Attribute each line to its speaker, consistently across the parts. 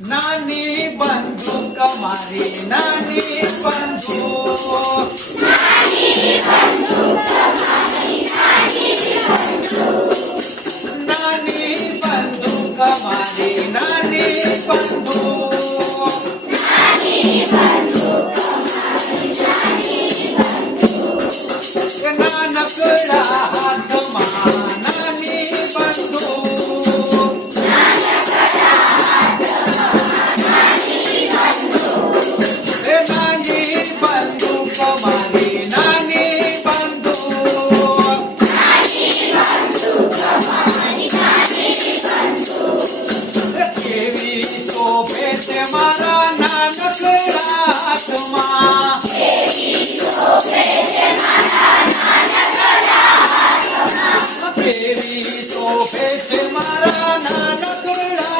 Speaker 1: नानी बंधु कमारी नानी बंधु
Speaker 2: नानी बंधु कमारी नानी बंधु
Speaker 1: नानी बंधु कमारी नानी बंधु
Speaker 2: नानी बंधु कमारी नानी बंधु
Speaker 1: नानकड़ा મારા નાનકડા હાથમાં કેવી શોભે છે મારા નાનકડા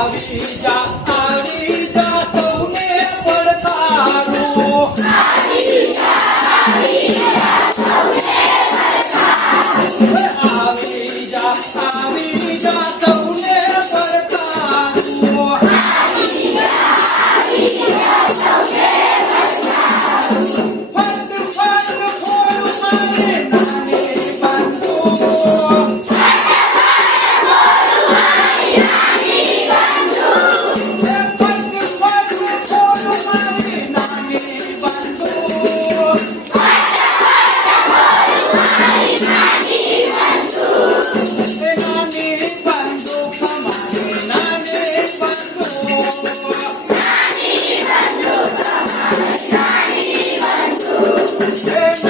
Speaker 1: આવી જા આવી જા સૌને પડતા Hey,